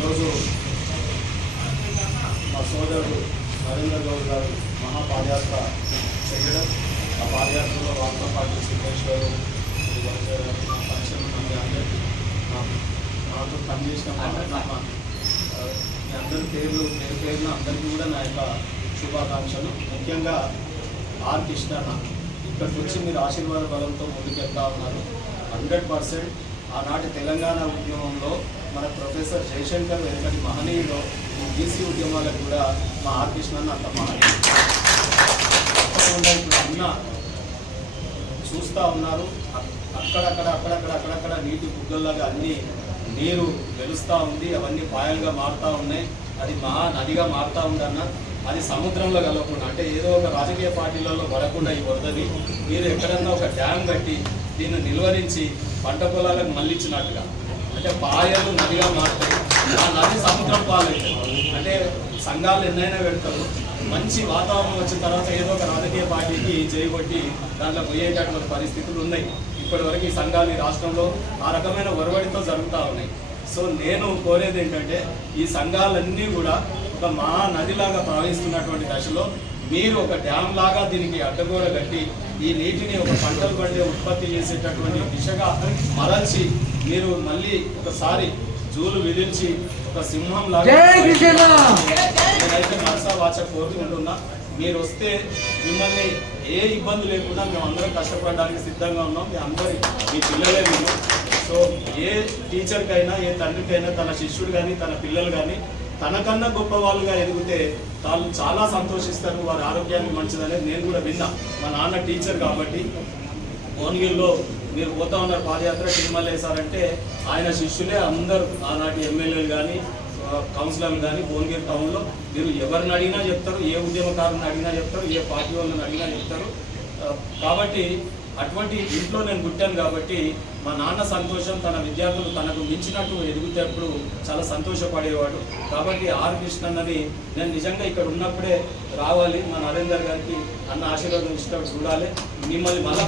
ఈరోజు మా సోదరుడు నరేంద్ర గౌడ్ గారు మహాపాదయాత్ర చెయ్యడం ఆ పాదయాత్రలో వార్తా పార్టీ సిద్ధేశ్వరు పరిశ్రమ మంది అందరికీ మాతో పనిచేసిన మీ అందరి పేర్లు నేను పేర్లు అందరికీ కూడా నా యొక్క శుభాకాంక్షలు. ముఖ్యంగా ఆర్కిష్ట ఇక్కడికి వచ్చి మీరు ఆశీర్వాద బలంతో ముందుకెళ్తా ఉన్నారు. హండ్రెడ్ పర్సెంట్ ఆనాటి తెలంగాణ ఉద్యమంలో మన ప్రొఫెసర్ జయశంకర్ వెనుకటి మహనీయులు ఈ బీసీ ఉద్యమాలకు కూడా మా ఆర్ అంత మహనీయుడు ఇప్పుడు చూస్తూ ఉన్నారు. అక్కడక్కడ అక్కడక్కడ అక్కడక్కడ నీటి బుగ్గల్లాగా అన్నీ నీరు వెలుస్తూ ఉంది. అవన్నీ పాయలుగా మారుతూ ఉన్నాయి. అది మా నదిగా మారుతూ ఉందన్న అది సముద్రంలో కలవకుండా అంటే ఏదో ఒక రాజకీయ పార్టీలలో పడకుండా ఈ వరదని మీరు ఎక్కడన్నా ఒక డ్యామ్ కట్టి దీన్ని నిల్వరించి పంట పొలాలకు మళ్ళించినట్టుగా. అంటే పాయలు నదిగా మారుతాయి. ఆ నది సముద్రం పాలవుతుంది అంటే సంఘాలు ఎన్నైనా పెడతారు. మంచి వాతావరణం వచ్చిన తర్వాత ఏదో ఒక రాజకీయ పార్టీకి చేయబట్టి దాంట్లో పోయేటటువంటి పరిస్థితులు ఉన్నాయి. ఇప్పటివరకు ఈ సంఘాలు ఈ రాష్ట్రంలో ఆ రకమైన ఒరవడితో జరుగుతూ ఉన్నాయి. సో నేను కోరేది ఏంటంటే ఈ సంఘాలన్నీ కూడా ఒక మహా నదిలాగా ప్రవహిస్తున్నటువంటి దశలో మీరు ఒక డ్యామ్ లాగా దీనికి అడ్డగోడ కట్టి ఈ నీటిని ఒక పంటలు పండే ఉత్పత్తి చేసేటటువంటి దిశగా మరల్చి మీరు మళ్ళీ ఒకసారి జూలు విధించి ఒక సింహం లాగా! నేనైతే మనసా వాచ కోరుకుంటున్నా మీరు వస్తే మిమ్మల్ని ఏ ఇబ్బంది లేకుండా మేము అందరం కష్టపడడానికి సిద్ధంగా ఉన్నాం. మీ అందరి మీ పిల్లలే మేము సో ఏ టీచర్కైనా ఏ తండ్రికైనా తన శిష్యుడు కానీ తన పిల్లలు కానీ తనకన్నా గొప్ప వాళ్ళుగా ఎదిగితే వాళ్ళు చాలా సంతోషిస్తారు. వారి ఆరోగ్యానికి మంచిదనేది నేను కూడా విన్నా. మా నాన్న టీచర్ కాబట్టి భువనగిరిలో మీరు పోతా ఉన్నారు పాదయాత్ర తిరుమల వేశారంటే ఆయన శిష్యులే అందరూ ఆనాటి ఎమ్మెల్యేలు కానీ కౌన్సిలర్లు కానీ భువనగిరి టౌన్లో మీరు ఎవరిని అడిగినా చెప్తారు ఏ ఉద్యమకారుని అడిగినా చెప్తారు ఏ పార్టీ వాళ్ళని అడిగినా చెప్తారు. కాబట్టి అటువంటి ఇంట్లో నేను పుట్టాను కాబట్టి మా నాన్న సంతోషం తన విద్యార్థులు తనకు మించినట్టు ఎదుగుతేప్పుడు చాలా సంతోషపడేవాడు. కాబట్టి ఆర్ కృష్ణన్నని నేను నిజంగా ఇక్కడ ఉన్నప్పుడే రావాలి మా నరేందర్ గారికి అన్న ఆశీర్వాదం ఇష్టం చూడాలి. మిమ్మల్ని మళ్ళా!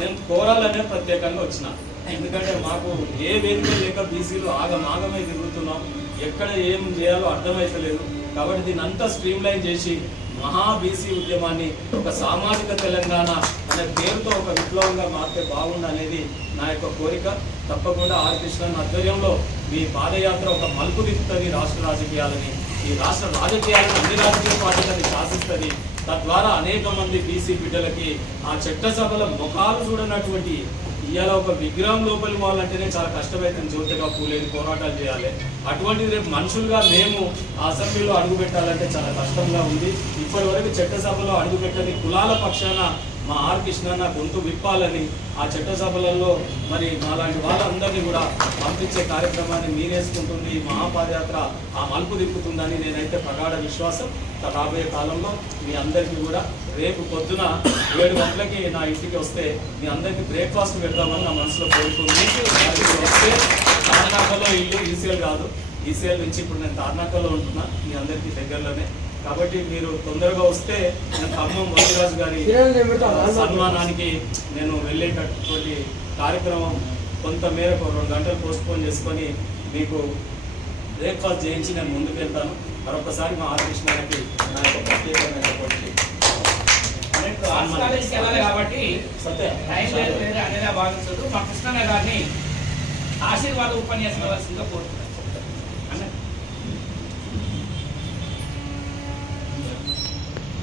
నేను కోరాలనే ప్రత్యేకంగా వచ్చిన. ఎందుకంటే మాకు ఏ వేదిక లేక బీసీలు ఆగమాగమే తిరుగుతున్నాం. ఎక్కడ ఏం చేయాలో అర్థమైతలేదు. కాబట్టి దీని అంతా స్ట్రీమ్ లైన్ చేసి మహా బీసీ ఉద్యమాన్ని ఒక సామాజిక తెలంగాణ అనే పేరుతో ఒక విప్లవంగా మారితే బాగుండు అనేది నా యొక్క కోరిక. తప్పకుండా ఆర్ కృష్ణ ఆధ్వర్యంలో మీ పాదయాత్ర ఒక మలుపు తిప్పుతుంది రాష్ట్ర రాజకీయాలని. ఈ రాష్ట్ర రాజకీయాలను అన్ని రాజకీయ పార్టీలని శాసిస్తుంది. తద్వారా అనేక మంది బీసీ బిడ్డలకి ఆ చట్టసభల ముఖాలు చూడనటువంటి ఇవాళ ఒక విగ్రహం లోపలి పోవాలంటేనే చాలా కష్టమైతుంది. జ్యోతిగా పూలేని పోరాటాలు చేయాలి. అటువంటిది రేపు మనుషులుగా మేము అసెంబ్లీలో అడుగు పెట్టాలంటే చాలా కష్టంగా ఉంది. ఇప్పటి వరకు చట్టసభలో అడుగు పెట్టని కులాల పక్షాన మా ఆర్ కృష్ణ గొంతు విప్పాలని ఆ చట్టసభలలో మరి మాలాంటి వాళ్ళందరినీ కూడా పంపించే కార్యక్రమాన్ని మీరేసుకుంటుంది మహాపాదయాత్ర ఆ మలుపు తిప్పుతుందని నేనైతే ప్రగాఢ విశ్వాసం. రాబోయే కాలంలో మీ అందరికీ కూడా రేపు పొద్దున ఏడు గంటలకి నా ఇంటికి వస్తే మీ అందరికీ బ్రేక్ఫాస్ట్ పెడదామని నా మనసులో కోరుకుంది. వస్తే తార్నాకలో ఇల్లు ఈసీఎల్ కాదు. ఈసీఎల్ నుంచి ఇప్పుడు నేను తార్నాకలో ఉంటున్నా. మీ అందరికీ దగ్గరలోనే. కాబట్టి మీరు తొందరగా వస్తే నేను ఖమ్మం వదిరాజు గారి సన్మానానికి నేను వెళ్ళేటటువంటి కార్యక్రమం కొంత మేరకు రెండు గంటలు పోస్ట్ పోన్ చేసుకొని మీకు బ్రేక్ఫాస్ట్ చేయించి నేను ముందుకు వెళ్తాను. మరొకసారి మా ఆర్కృష్ణ గారికి నా యొక్క ప్రత్యేకమైనటువంటి కాబట్టి సత్య టైం లేదు లేదు అనేది భావించదు మా కృష్ణ గారిని ఆశీర్వాద ఉపన్యాసం ఇవ్వాల్సిందిగా కోరుతున్నాను.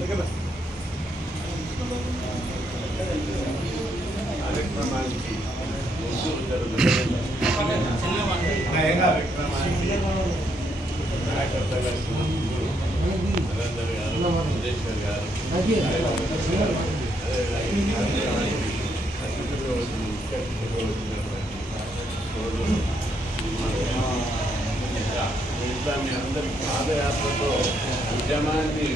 దగ్గరకు వచ్చి తీసుకోండి వాయిస్ రండి రైన్ బాయ్ మిగతా మీ అందరి పాదయాత్రతో ఉద్యమాన్ని